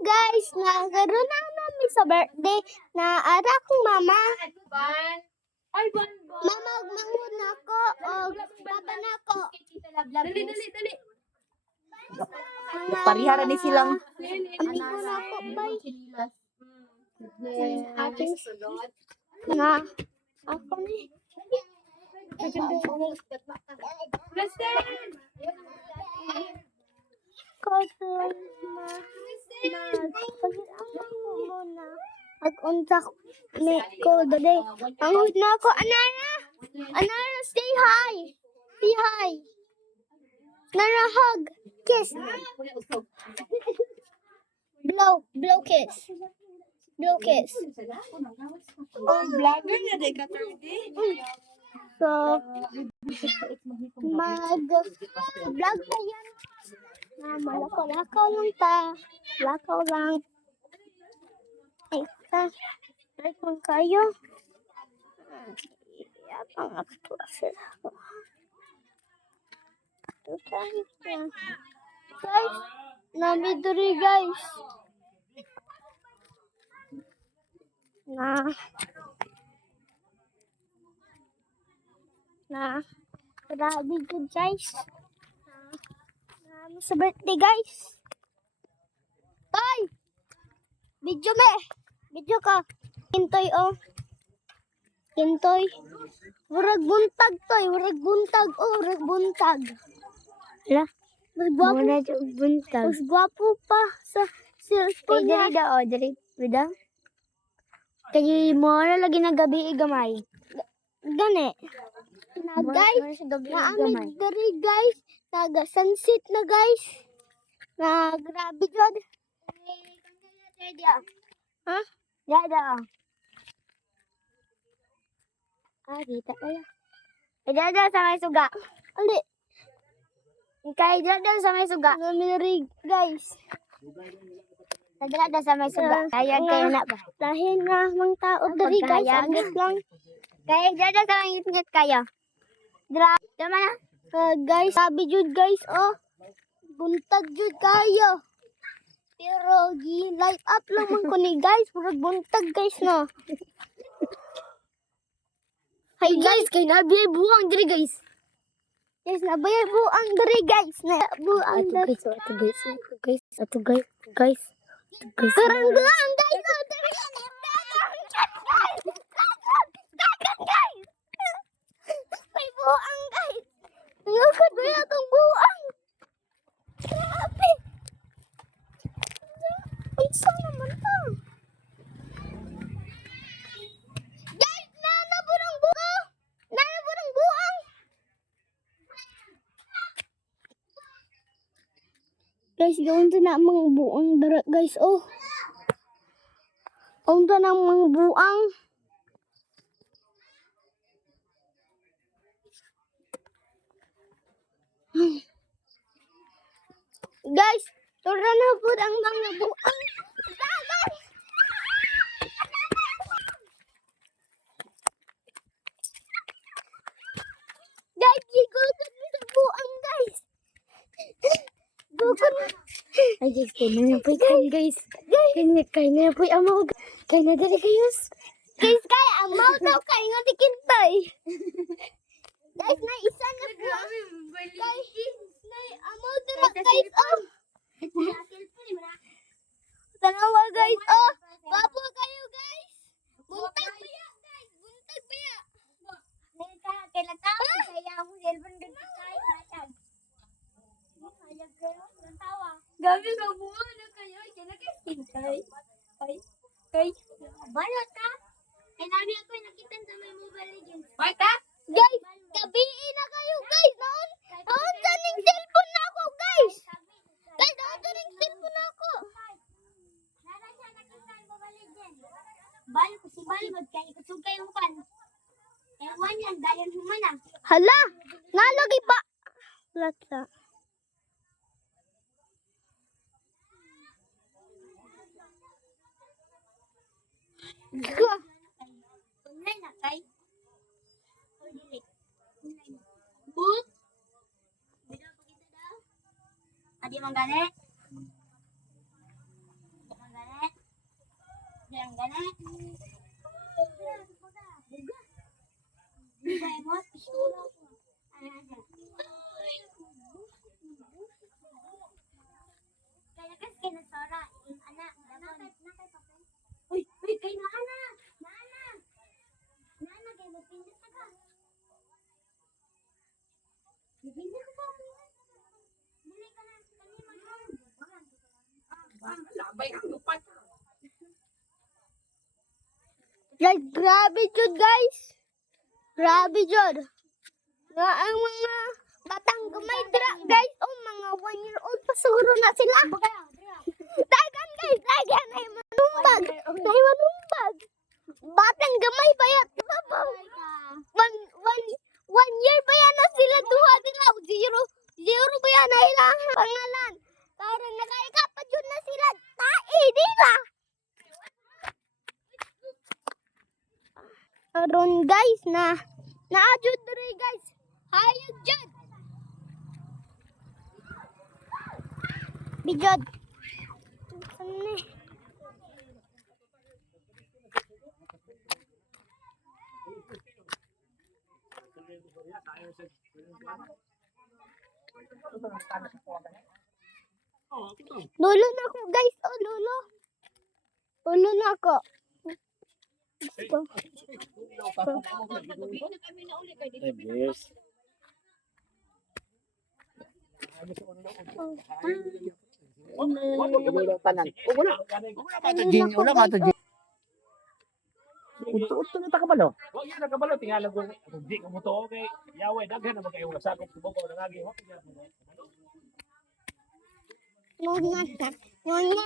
guys, nagkaroon na namin sa birthday na ara kong mama. Mama, manghod na ako o papa na ako. Dali. Mga Parihara ni silang. amigo na ako, bay. Ating mga ako ni. Kasi mag-unta ni ko dali. Manghod na ako, Anara. Anara, stay high. Stay high. Nara, hug. Kiss. Blow kiss. Blow kiss. Oh, vlogger na day ka, 30. So, mag-vlog pa yan. Malakaw-lakaw lang ta. Lakaw lang. Ay, try kong kayo. Yapang ako sila. Guys, namiduri guys. Grabe good guys. Sa birthday guys. Bye! Video me! Video ka. Kintoy oh. Kintoy. Wurag buntag toy. Wurag buntag. Oh, wurag buntag. Hala. Mas gwapo. Muna buntag. Mas gwapo pa sa cellphone niya. Kaya dali da o. Dali da. Kaya mo na lagi na gabi gamay. Gani. Na guys. Naamig dari guys. Naga sunset na guys. Na grabe jod. Ha? Dada. Kita kaya. Dada sa may suga. Ali. Kay dada sa may suga. Namirig guys. Dada sa may suga. Kaya na ba? Dahil nga mang tao dari guys. Agit lang. Kaya dada sa may ngit kayo. Tama na. Guys, sabi jud guys oh. Buntag jud kayo. Pero gi-light up lang man ko ni guys. Puro buntag guys no. Hi guys, kay nabi buang diri guys. Guys, nabi buang diri guys. Na buang diri. Ato guys. Karanggang guys. May buang guys. Ayoko doon itong buang. Grabe. Isa naman to. Guys, nanaburang buang. Nanaburang buang. Guys, gawin to na mga buang darat guys. Oh. Gawin to na mga buang. Guys, tura na po ang mga buang. Guys! Guys, gigugod mo sa buang guys. Gugod. Ay guys, kaya na po ikan guys. Kaya na po amaw. Kaya na dali kayos. Guys, kaya amaw daw kaya nga tikintay. Guys, na isa na po. Guys, amaw daw guys. Oh. Tanawa guys. Oh. Papo kayo guys. Buntag pa ya guys. Buntag pa ya. Kailan ka? Kaya mo cellphone din tayo. Hayag kayo. Tawa. Gabi ka buo na kayo. Kaya kay kay balot ka. Ay nabi ako nakita sa may Mobile Legends. Hoy ka? Guys, gabi na kayo guys. Naon sa ning cellphone na ako guys. Guys, naon sa ning cellphone na ako. Nara siya nakita sa Mobile Legends. Bal ko si Bal magkay ko sugay mo pan. Ewan yan dayon humana. Hala, nalagi pa. Lata. Online na kay. But. Video pa kita daw. Adi man gani. Uy, uy, kay Nana! Nana! Nana, kay magpindot na ka. Magpindot ka ka. Dili ka na. Kani mag-home. Labay ang lupat. Guys, grabe jud guys. Grabe jud. Nga ang mga batang gamay dira guys. Oh, mga 1-year-old pa siguro na sila. Dagan guys, dagan ay manumbag. Ay manumbag. Batang gamay pa yan. Diba ba? One year ba yan na sila duha dila? Zero ba yan na ilang pangalan? Karang nakaikapad yun na sila. Tae, dila. Aron guys na naadjud diri guys. Hayag jud. Bijod. Sani. Lulo na ako guys. Oh, lulo. Lulo na ako. Ito. Yes. Wala tanan. Wala. Wala ka to. Uto na ta kabalo. Wa yan nakabalo tingala ko di ko mo to okay. Yaway daghan na magkayo sa sakop subo na lagi wa. Ngon na. Ngon na.